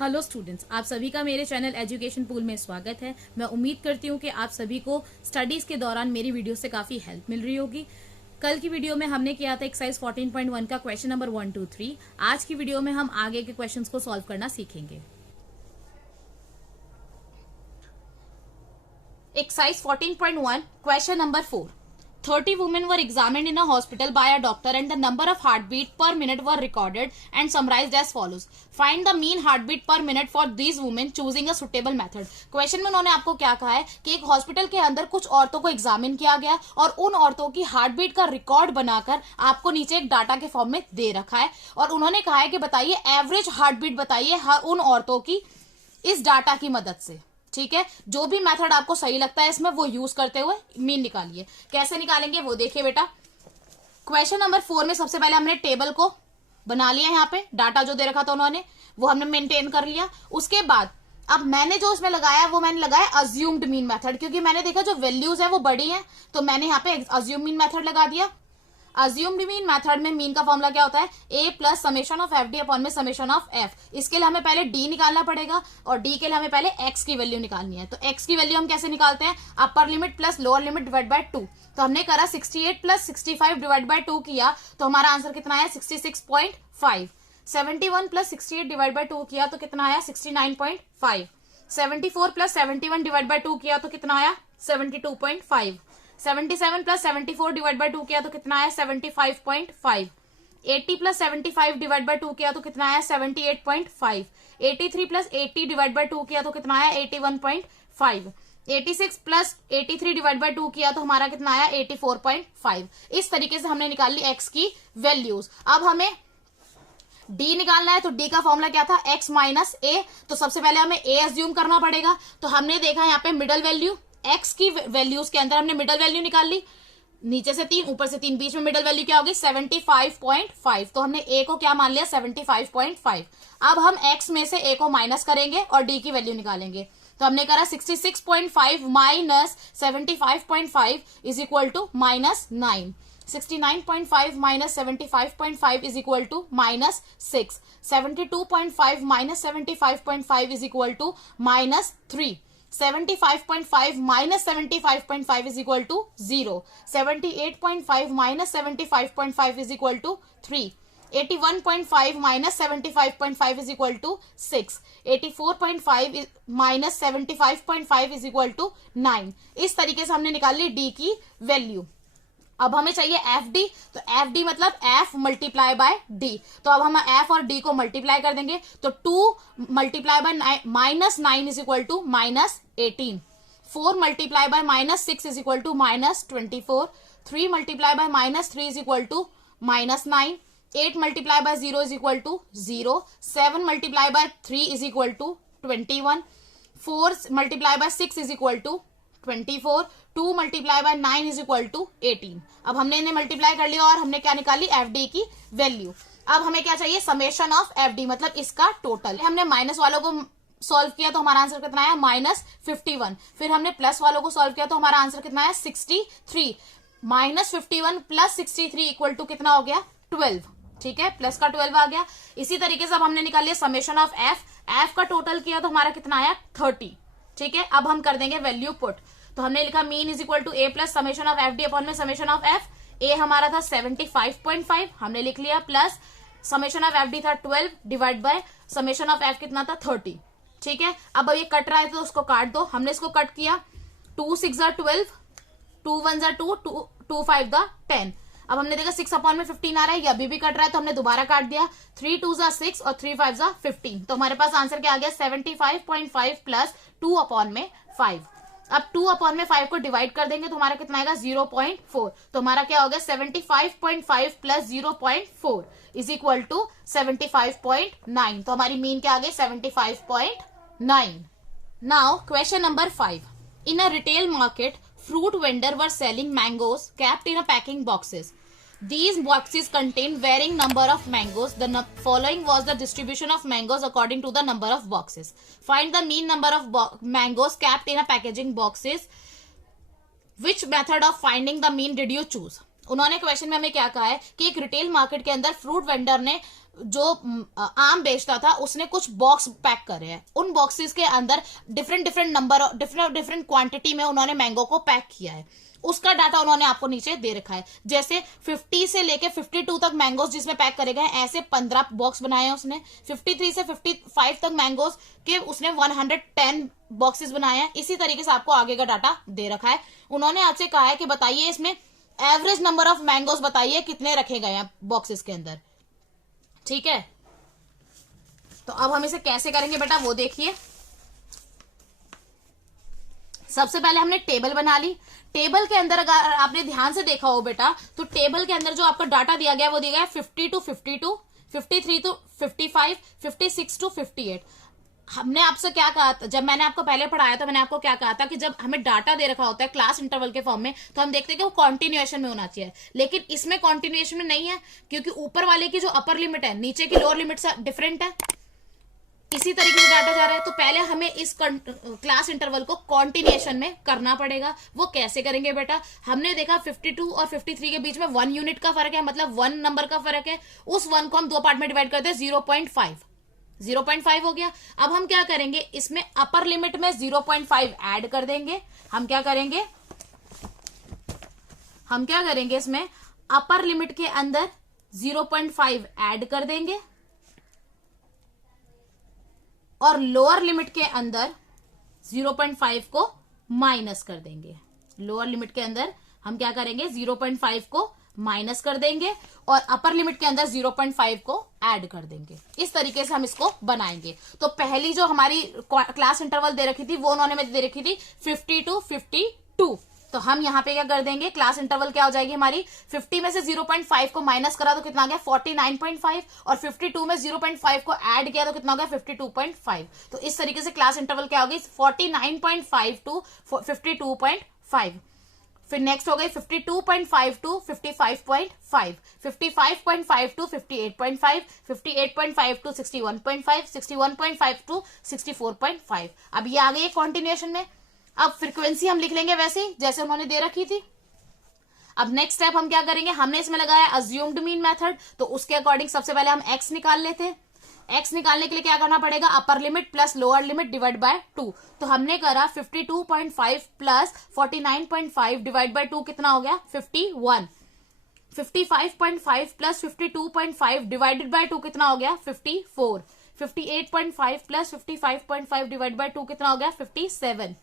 Hello students, आप सभी का मेरे चैनल एजुकेशन पूल में स्वागत है। मैं उम्मीद करती हूँ कि आप सभी को स्टडीज के दौरान मेरी वीडियो से काफी हेल्प मिल रही होगी। कल की वीडियो में हमने किया था एक्सरसाइज 14.1 का क्वेश्चन नंबर 1, 2, 3। आज की वीडियो में हम आगे के क्वेश्चंस को सॉल्व करना सीखेंगे। Exercise 14.1 question number 4। 30 women were examined in a hospital by a doctor and the number of heartbeat per minute were recorded and summarized as follows. Find the mean heartbeat per minute for these women choosing a suitable method. Question में उन्होंने आपको क्या कहा है कि एक hospital के अंदर कुछ औरतों को एग्जामिन किया गया और उन औरतों की हार्टबीट का रिकॉर्ड बनाकर आपको नीचे एक डाटा के फॉर्म में दे रखा है और उन्होंने कहा है कि बताइए एवरेज हार्टबीट बताइए उन औरतों की इस डाटा की मदद से। ठीक है, जो भी मेथड आपको सही लगता है इसमें वो यूज करते हुए मीन निकालिए। कैसे निकालेंगे वो देखिए बेटा। क्वेश्चन नंबर 4 में सबसे पहले हमने टेबल को बना लिया, यहाँ पे डाटा जो दे रखा था उन्होंने वो हमने मेंटेन कर लिया। उसके बाद अब मैंने जो इसमें लगाया वो मैंने लगाया अज्यूम्ड मीन मेथड, क्योंकि मैंने देखा जो वैल्यूज है वो बड़ी है तो मैंने यहाँ पे अज्यूम मीन मेथड लगा दिया। अज्यूम्ड मीन मेथड में मीन का फॉर्मूला क्या होता है, a plus summation of F D upon में समेशन ऑफ एफ। इसके लिए हमें पहले d निकालना पड़ेगा और d के लिए हमें पहले x की वैल्यू निकालनी है। तो x की वैल्यू हम कैसे निकालते हैं, upper limit plus lower limit divide by 2। तो हमने करा 68 प्लस 65 डिवाइड बाय 2 किया तो हमारा आंसर कितना आया 66.5। 71 प्लस 68 डिवाइड बाय 2 किया तो कितना आया 69.5। 74 प्लस 71 डिवाइड बाय 2 किया तो कितना आया 72.5। 77 प्लस 74 डिवाइड बाय 2 किया तो कितना आया 75.5। 80 प्लस 75 डिवाइड बाय 2 किया तो कितना आया 78.5। 83 प्लस 80 डिवाइड बाय 2 किया तो कितना आया 81.5। 86 प्लस 83 डिवाइड बाय 2 किया तो हमारा कितना आया 84.5। इस तरीके से हमने निकाल ली x की वैल्यूज। अब हमें d निकालना है तो d का फॉर्मूला क्या था, x माइनस a। तो सबसे पहले हमें a अज्यूम करना पड़ेगा। तो हमने देखा यहाँ पे मिडल वैल्यू x की वैल्यूज के अंदर हमने मिडल वैल्यू निकाल ली, नीचे से 3 ऊपर से 3, बीच में मिडल वैल्यू क्या होगी 75.5। तो हमने a को क्या मान लिया 75.5। अब हम x में से a को माइनस करेंगे और d की वैल्यू निकालेंगे। तो हमने करा 66.5 minus 75.5 is equal to minus 9। 69.5 minus 75.5 is equal to minus 6। 72.5 minus 75.5 is equal to minus 3। 75.5 minus 75.5 is equal to 0। 78.5 minus 75.5 is equal to 3। 81.5 minus 75.5 is equal to 6। 84.5 minus 75.5 is equal to 9। इस तरीके से हमने निकाल ली d की value. अब हमें चाहिए F D, तो एफ डी मतलब एफ मल्टीप्लाई बाय डी। तो अब हम एफ और डी को मल्टीप्लाई कर देंगे तो 2 multiply by minus 9 is equal to minus 18। 4 multiply by minus 6 is equal to minus 24। 3 multiply by minus 3 is equal to minus 9। 8 multiply by 0 is equal to 0। 7 multiply by 3 is equal to 21। 4 multiply by 6 is equal to 24। 2 multiply by 9 is equal to 18। अब हमने इन्हें multiply कर लिया और हमने क्या निकाली F D की वैल्यू। अब हमें क्या चाहिए समेशन ऑफ एफ डी मतलब इसका टोटल। हमने माइनस वालों को सॉल्व किया तो हमारा आंसर कितना आया माइनस 51। फिर हमने प्लस वालों को सॉल्व किया तो हमारा आंसर कितना आया 63। माइनस 51 प्लस 63 इक्वल टू कितना हो गया 12। ठीक है, प्लस का 12 आ गया। इसी तरीके से अब हमने निकाल लिया समेशन ऑफ एफ। एफ का टोटल किया तो हमारा कितना आया 30। ठीक है, अब हम कर देंगे वैल्यू पुट। तो हमने लिखा mean is equal to A plus summation of F D upon में समेशन ऑफ एफ। ए हमारा था 75.5 हमने लिख लिया, plus summation of F D था 12 divide by summation of F कितना था 30। ठीक है, अब ये कट रहा है तो उसको काट दो। हमने इसको कट किया, 2 6 12, 2 1 2, 2 5 10। अब हमने देखा 6 अपॉन में 15 आ रहा है, ये अभी भी कट रहा है तो हमने दोबारा काट दिया। 3 2 6 और 3 5 15। तो हमारे पास आंसर क्या आ गया 75.5 प्लस 2 अपॉन में 5। अब 2 अपॉन में 5 को डिवाइड कर देंगे तो हमारा कितना आएगा 0.4। तो हमारा क्या हो गया 75.5 प्लस 0.4 इज इक्वल टू 75.9। तो हमारी मीन क्या आ गई 75.9। Now question number 5। In a retail market fruit vendor were selling mangoes kept in a packing boxes. These boxes contain varying number of mangoes. The following was the distribution of mangoes according to the number of boxes. Find the mean number of mangoes kept in a packaging boxes. Which method of finding the mean did you choose? उन्होंने question में हमें क्या कहा है कि एक retail market के अंदर फ्रूट वेंडर ने जो आम बेचता था उसने कुछ बॉक्स पैक करे हैं, उन बॉक्सेस के अंदर different different number, different quantity में उन्होंने मैंगो को पैक किया है, उसका डाटा उन्होंने आपको नीचे दे रखा है। जैसे 50 से लेके 52 तक मैंगोज जिसमें पैक करे गए, ऐसे 15 बॉक्स बनाए हैं उसने। 53 से 55 तक मैंगोज के उसने 110 बॉक्सेस बनाए हैं। इसी तरीके से आपको आगे का डाटा दे रखा है। उन्होंने आपसे कहा है कि बताइए इसमें एवरेज नंबर ऑफ मैंगोज बताइए कितने रखे गए हैं बॉक्सेस के अंदर। ठीक है, तो अब हम इसे कैसे करेंगे बेटा वो देखिए। सबसे पहले हमने टेबल बना ली। टेबल के अंदर अगर आपने ध्यान से देखा हो बेटा, तो टेबल के अंदर जो आपका डाटा दिया गया वो दिया गया 50 to 52, 53 to 55, 56 to 58। हमने आपसे क्या कहा था, जब मैंने आपको पहले पढ़ाया था, मैंने आपको क्या कहा था कि जब हमें डाटा दे रखा होता है क्लास इंटरवल के फॉर्म में, तो हम देखते हैं कि वो कॉन्टिन्यूएशन में होना चाहिए, लेकिन इसमें कॉन्टिन्यूएशन में नहीं है, क्योंकि ऊपर वाले की जो अपर लिमिट है नीचे की लोअर लिमिट से डिफरेंट है। इसी तरीके से डाटा जा रहा है, तो पहले हमें इस क्लास इंटरवल को कॉन्टिन्यूएशन में करना पड़ेगा। वो कैसे करेंगे बेटा, हमने देखा 52 और 53 के बीच में 1 यूनिट का फर्क है, मतलब 1 नंबर का फर्क है। उस 1 को हम 2 पार्ट में डिवाइड करते हैं, 0.5 हो गया। अब हम क्या करेंगे, इसमें अपर लिमिट में 0.5 ऐड कर देंगे। हम क्या करेंगे इसमें अपर लिमिट के अंदर 0.5 ऐड कर देंगे और लोअर लिमिट के अंदर 0.5 को माइनस कर देंगे। लोअर लिमिट के अंदर हम क्या करेंगे, 0.5 को माइनस कर देंगे और अपर लिमिट के अंदर 0.5 को ऐड कर देंगे। इस तरीके से हम इसको बनाएंगे। तो पहली जो हमारी क्लास इंटरवल दे रखी थी वो उन्होंने दे रखी थी 50 to 52। तो हम यहाँ पे क्या कर देंगे, क्लास इंटरवल क्या हो जाएगी हमारी, 50 में से 0.5 को माइनस करा तो कितना आ गया 49.5, और 52 में 0.5 को ऐड किया तो कितना हो गया 52.5। तो इस तरीके से क्लास इंटरवल क्या होगी, 49.5 टू 52.5। फिर नेक्स्ट हो गई 52.5 टू 55.5, 55.5 टू 58.5, 58.5 टू 61.5, 61.5 टू 64.5। अब ये आ गई कॉन्टिन्यूएशन में। अब फ्रीक्वेंसी हम लिख लेंगे वैसे ही जैसे उन्होंने दे रखी थी। अब नेक्स्ट स्टेप हम क्या करेंगे, हमने इसमें लगाया अज्यूम्ड मीन मेथड, तो उसके अकॉर्डिंग सबसे पहले हम एक्स निकाल लेते हैं। एक्स निकालने के लिए क्या करना पड़ेगा, upper limit plus lower limit divide by 2। तो हमने करा 52.5 प्लस 49.5 डिवाइड बाय 2 कितना हो गया 51। 55.5 प्लस 52.5 डिवाइडेड बाय 2 कितना हो गया 54। 58.5 प्लस 55.5 डिवाइड बाय 2 कितना हो गया 57।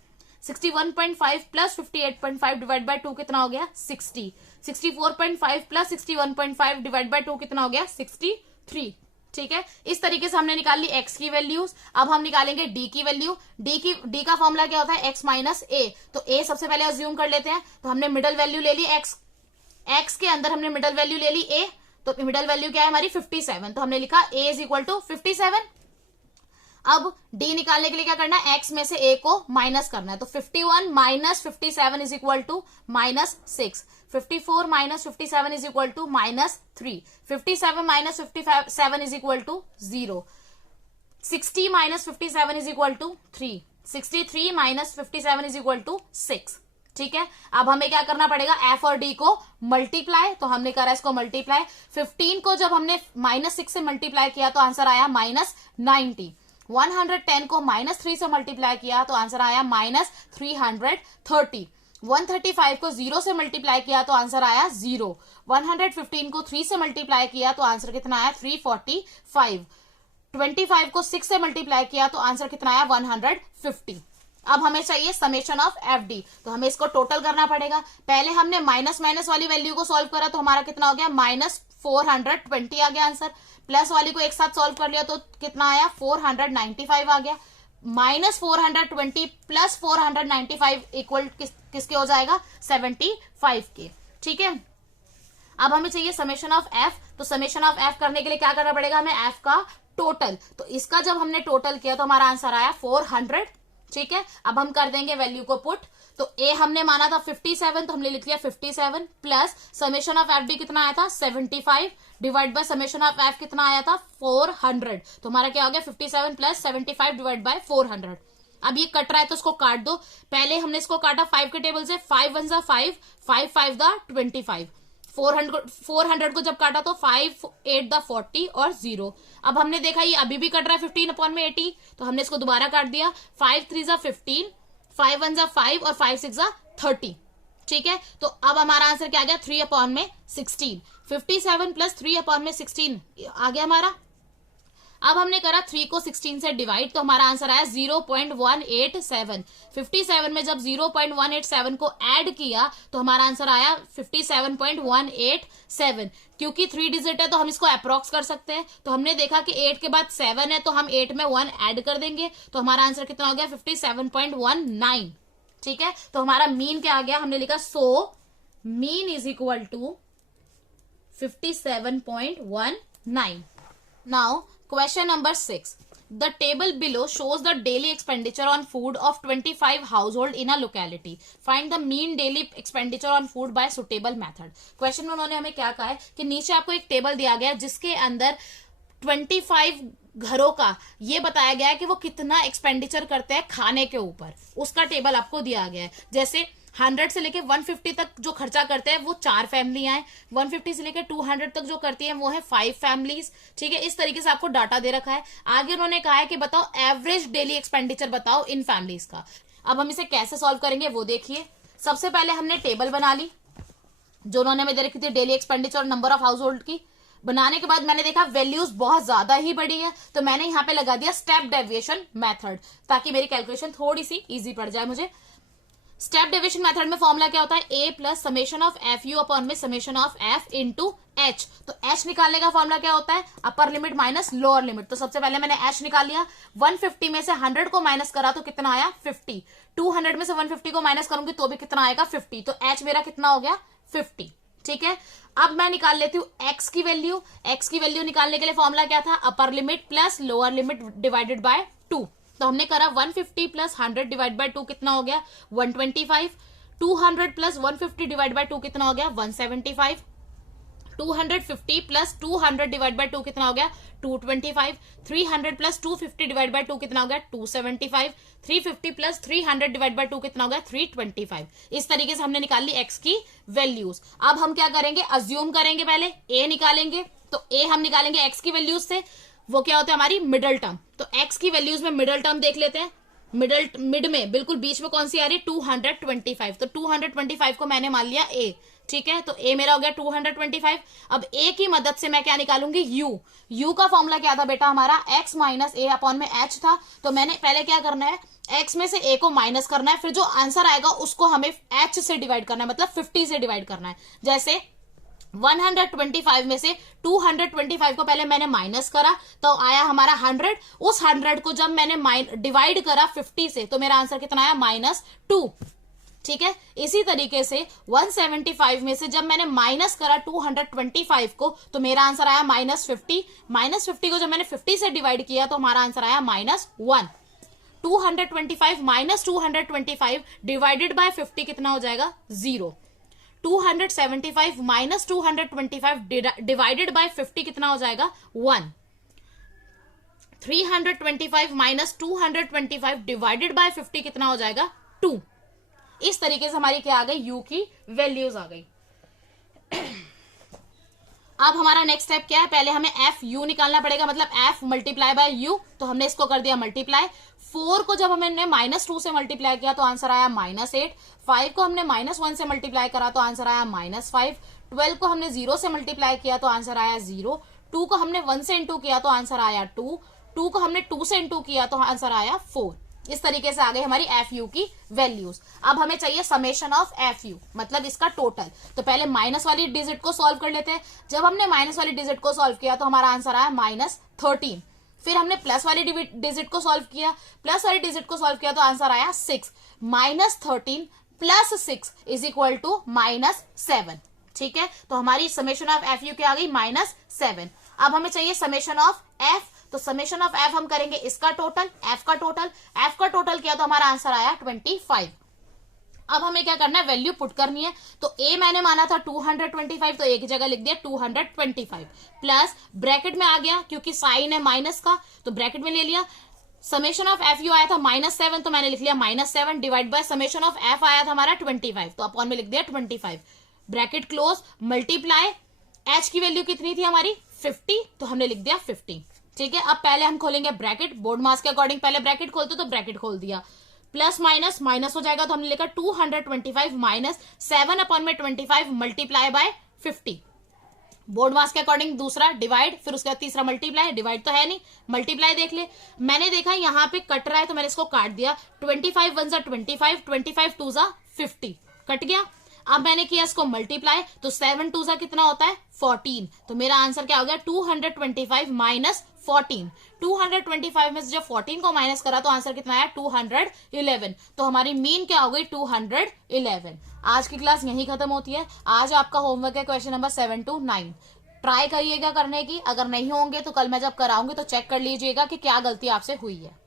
61.5 प्लस 58.5 डिवाइड बाय 2 कितना हो गया 60। 64.5 प्लस 61.5 डिवाइड बाय 2 कितना हो गया 63। ठीक है, इस तरीके से हमने निकाल ली x की वैल्यूज। अब हम निकालेंगे d की वैल्यू। d का फॉर्मूला क्या होता है, x माइनस ए। तो a सबसे पहले अज्यूम कर लेते हैं, तो हमने मिडल वैल्यू ले ली x के अंदर हमने मिडल वैल्यू ले ली a, तो मिडल वैल्यू क्या है हमारी 57। तो हमने लिखा a इज इक्वल टू 57। अब d निकालने के लिए क्या करना है, x में से a को माइनस करना है। तो 51 minus 57 is equal to minus 6। 54 minus 57 is equal to minus 3। 57 minus 57 is equal to 0। 60 minus 57 is equal to 3। 63 minus 57 is equal to 6। ठीक है, अब हमें क्या करना पड़ेगा, f और d को मल्टीप्लाई। तो हमने करा इसको मल्टीप्लाई। 15 को जब हमने माइनस 6 से मल्टीप्लाई किया तो आंसर आया माइनस 90। 110 को माइनस 3 से मल्टीप्लाई किया तो आंसर आया माइनस 330। 135 को 0 से मल्टीप्लाई किया तो आंसर आया 0। 115 को 3 से मल्टीप्लाई किया तो आंसर कितना आया 345। 25 को 6 से मल्टीप्लाई किया तो आंसर कितना आया 150। अब हमें चाहिए समेशन ऑफ एफ डी, तो हमें इसको टोटल करना पड़ेगा। पहले हमने माइनस माइनस वाली वैल्यू को सॉल्व करा तो हमारा कितना हो गया माइनस 420 आ गया आंसर। प्लस वाली को एक साथ सॉल्व कर लिया तो कितना आया 495 आ गया। माइनस 420 प्लस 495 इक्वल किसके हो जाएगा 75 के। ठीक है, अब हमें चाहिए समेशन ऑफ एफ। तो समेशन ऑफ एफ करने के लिए क्या करना पड़ेगा हमें, एफ का टोटल। तो इसका जब हमने टोटल किया तो हमारा आंसर आया 400। ठीक है, अब हम कर देंगे वैल्यू को पुट। तो ए हमने माना था 57, तो हमने लिख लिया 57 plus summation of F D कितना आया था 75 divide by summation of F कितना आया था 400। तो हमारा क्या हो गया 57 प्लस 75 डिवाइड बाय 400। अब ये कट रहा है तो इसको काट दो। पहले हमने इसको काटा 5 के टेबल से, 5 1 5, 5 5 25। 400 को जब काटा तो 5 8 द 40 और 0। अब हमने देखा ये अभी भी कट रहा है 15/80, तो हमने इसको दोबारा काट दिया। 5 3 जा 15, 5 1 जा 5 और 5 6 जा 30। ठीक है, तो अब हमारा आंसर क्या आ गया 3/16। 57 प्लस 3/16 आ गया हमारा। अब हमने करा 3 को 16 से डिवाइड, तो हमारा आंसर आया 0.187। 57 में जब 0.187 को ऐड किया तो हमारा आंसर आया 57.187। क्योंकि 3 डिजिट है तो हम इसको अप्रोक्स कर सकते हैं, तो हमने देखा कि 8 के बाद 7 है तो हम 8 में 1 ऐड कर देंगे, तो हमारा आंसर कितना हो गया 57.19। ठीक है, तो हमारा मीन क्या आ गया, हमने लिखा so mean is equal to 57.19। Now question number 6. The table below shows the daily expenditure on food of 25 household in a locality. Find the mean daily expenditure on food by suitable method. Question में उन्होंने हमें क्या कहा है कि नीचे आपको एक टेबल दिया गया है जिसके अंदर 25 घरों का ये बताया गया है कि वो कितना एक्सपेंडिचर करते हैं खाने के ऊपर, उसका टेबल आपको दिया गया है। जैसे 100 से लेके 150 तक जो खर्चा करते हैं वो 4 फैमिलियां हैं, 150 से लेके 200 तक जो करती हैं वो है 5 फैमिलीज। ठीक है, इस तरीके से आपको डाटा दे रखा है। आगे उन्होंने कहा है कि बताओ एवरेज डेली एक्सपेंडिचर बताओ इन फैमिलीज का। अब हम इसे कैसे सॉल्व करेंगे वो देखिए। सबसे पहले हमने टेबल बना ली जो उन्होंने हमें दे रखी थी, डेली एक्सपेंडिचर और नंबर ऑफ हाउस होल्ड की। बनाने के बाद मैंने देखा वैल्यूज बहुत ज्यादा ही बड़ी है, तो मैंने यहां पे लगा दिया स्टेप डेविएशन मेथड, ताकि मेरी कैलकुलेशन थोड़ी सी इजी पड़ जाए मुझे। स्टेप डेविएशन मेथड में फॉर्मूला क्या होता है, a plus summation of f u upon में summation of f into h. तो एच निकालने का फॉर्मूला क्या होता है, upper limit minus lower limit. तो सबसे पहले मैंने एच निकाल लिया। 150 में से 100 को माइनस करा तो कितना आया 50। 200 में से 150 को माइनस करूंगी तो भी कितना आएगा 50। तो एच मेरा कितना हो गया 50। ठीक है, अब मैं निकाल लेती हूँ एक्स की वैल्यू। एक्स की वैल्यू निकालने के लिए फॉर्मूला क्या था, upper limit plus lower limit divided by 2। तो हमने करा 150 प्लस 100 डिवाइड बाय 2 कितना हो गया 125। 200 प्लस 150 डिवाइड बाय 2 कितना हो गया 175। 250 प्लस 200 डिवाइड बाय 2 कितना हो गया 225। 300 प्लस 250 डिवाइड बाय 2 कितना हो गया 275। 350 प्लस 300 डिवाइड बाय 2 कितना हो गया 325। इस तरीके से हमने निकाल ली एक्स की वैल्यूज। अब हम क्या करेंगे, अज्यूम करेंगे, पहले ए निकालेंगे। तो ए हम निकालेंगे एक्स की वैल्यूज से, वो क्या होता है हमारी मिडल टर्म। तो एक्स की वैल्यूज में मिडल टर्म देख लेते हैं। मिड में बिल्कुल बीच में कौन सी आ रही है 225। तो 225 को मैंने मान लिया ए। ठीक है, तो ए मेरा हो गया 225। अब ए की मदद से मैं क्या निकालूंगी यू का फॉर्मूला क्या था बेटा हमारा एक्स माइनस ए अपॉन में एच था। तो मैंने पहले क्या करना है, एक्स में से ए को माइनस करना है, फिर जो आंसर आएगा उसको हमें एच से डिवाइड करना है, मतलब 50 से डिवाइड करना है। जैसे 125 में से 225 को पहले मैंने माइनस करा तो आया हमारा 100। उस 100 को जब मैंने डिवाइड करा 50 से तो मेरा आंसर कितना आया -2। ठीक है, इसी तरीके से 175 में से जब मैंने माइनस करा 225 को तो मेरा आंसर आया -50। -50 को जब मैंने 50 से डिवाइड किया तो हमारा आंसर आया -1। 225 माइनस 225 डिवाइडेड बाय 50 कितना हो जाएगा 0। 275 माइनस 225 डिवाइडेड बाय 50 कितना हो जाएगा 1। 325 माइनस 225 डिवाइडेड बाय 50 कितना हो जाएगा 2। इस तरीके से हमारी क्या आ गई यू की वैल्यूज आ गई। अब हमारा नेक्स्ट स्टेप क्या है, पहले हमें एफ यू निकालना पड़ेगा, मतलब एफ मल्टीप्लाई बाय यू। तो हमने इसको कर दिया मल्टीप्लाई। 4 को जब हमने -2 से मल्टीप्लाई किया तो आंसर आया -8। 5 को हमने -1 से मल्टीप्लाई करा तो आंसर आया -5। 12 को हमने 0 से मल्टीप्लाई किया तो आंसर आया 0। 2 को हमने 1 से इंटू किया तो आंसर आया 2। 2 को हमने 2 से इंटू किया तो आंसर आया 4। इस तरीके से आ गई हमारी एफ यू की वैल्यूज। अब हमें चाहिए समेशन ऑफ एफ यू, मतलब इसका टोटल। तो पहले माइनस वाली डिजिट को सॉल्व कर लेते हैं। जब हमने माइनस वाली डिजिट को सॉल्व किया तो हमारा आंसर आया -13। फिर हमने प्लस वाली डिजिट को सॉल्व किया। प्लस वाली डिजिट को सॉल्व किया तो आंसर आया 6। -13 प्लस 6 इज इक्वल टू -7। ठीक है, तो हमारी समेशन ऑफ एफ यू क्या आ गई -7। अब हमें चाहिए समेशन ऑफ एफ। तो समेशन ऑफ एफ हम करेंगे इसका टोटल, एफ का टोटल किया तो हमारा आंसर आया 25। अब हमें क्या करना है, वैल्यू पुट करनी है। तो ए मैंने माना था 225, तो एक ही जगह लिख दिया 225 प्लस ब्रैकेट में आ गया क्योंकि साइन है माइनस का तो ब्रैकेट में ले लिया। समेशन ऑफ एफ यू आया था -7 तो मैंने लिख लिया -7 divide by summation of F आया था हमारा 25 तो अपॉन में लिख दिया 25। ब्रैकेट क्लोज, मल्टीप्लाई, h की वैल्यू कितनी थी हमारी 50, तो हमने लिख दिया 50। ठीक है, अब पहले हम खोलेंगे ब्रैकेट, बोर्ड मास के अकॉर्डिंग पहले ब्रैकेट खोलते तो ब्रैकेट खोल दिया, प्लस माइनस माइनस हो जाएगा, तो हमने लिखा 225 माइनस 7/25 मल्टीप्लाई बाय 50। बोर्ड मास के अकॉर्डिंग दूसरा डिवाइड, फिर उसके बाद तीसरा मल्टीप्लाई, डिवाइड तो है नहीं, मल्टीप्लाई देख ले। मैंने देखा यहाँ पे कट रहा है तो मैंने इसको काट दिया, 25 1 जा 25, 25 2 जा 50, कट गया। अब मैंने किया इसको मल्टीप्लाई, तो 7 2 जा कितना होता है 14, तो मेरा आंसर क्या हो गया 225 माइनस 14। 225 में से जब 14 को माइनस करा तो आंसर कितना आया 211, तो हमारी मीन क्या हो गई 211। आज की क्लास यहीं खत्म होती है। आज आपका होमवर्क है क्वेश्चन नंबर 7 to 9। ट्राई करिएगा करने की, अगर नहीं होंगे तो कल मैं जब कराऊंगी तो चेक कर लीजिएगा कि क्या गलती आपसे हुई है।